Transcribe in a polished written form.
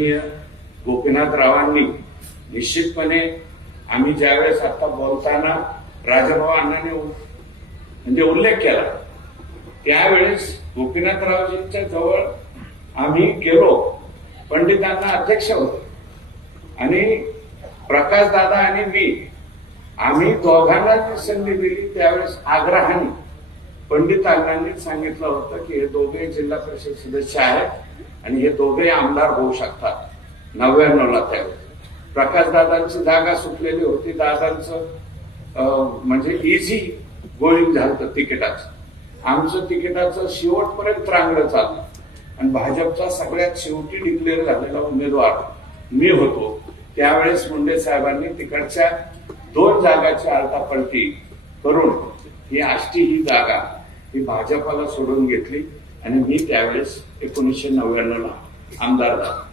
गोपीनाथरावांनी निश्चितपणे आम्ही ज्यावेळेस आता बोलताना राजाभाऊ अण्णांनी म्हणजे उल्लेख केला त्यावेळेस गोपीनाथरावजींच्या जवळ आम्ही गेलो. पंडितांना अध्यक्ष होते आणि प्रकाश दादा आणि मी आम्ही दोघांना जी संधी दिली त्यावेळेस आग्रहाने पंडित अण्णांनी सांगितलं होतं की हे दोघे जिल्हा परिषद सदस्य आहेत आणि हे दोघे आमदार होऊ शकतात. 99ला त्यावेळेस प्रकाशदादांची जागा सुटलेली होती. दादांचं म्हणजे इझी गोळींग झालं तिकिटाचं. आमचं तिकिटाचं शेवटपर्यंत रांगडं चाललं आणि भाजपचा सगळ्यात शेवटी डिक्लेअर झालेला उमेदवार मी होतो. त्यावेळेस मुंडे साहेबांनी तिकडच्या 2 जागाची आलटापलटी करून ही आष्टी ही जागा ही भाजपाला सोडून घेतली आणि मी त्यावेळेस 1999ला आमदार झालो.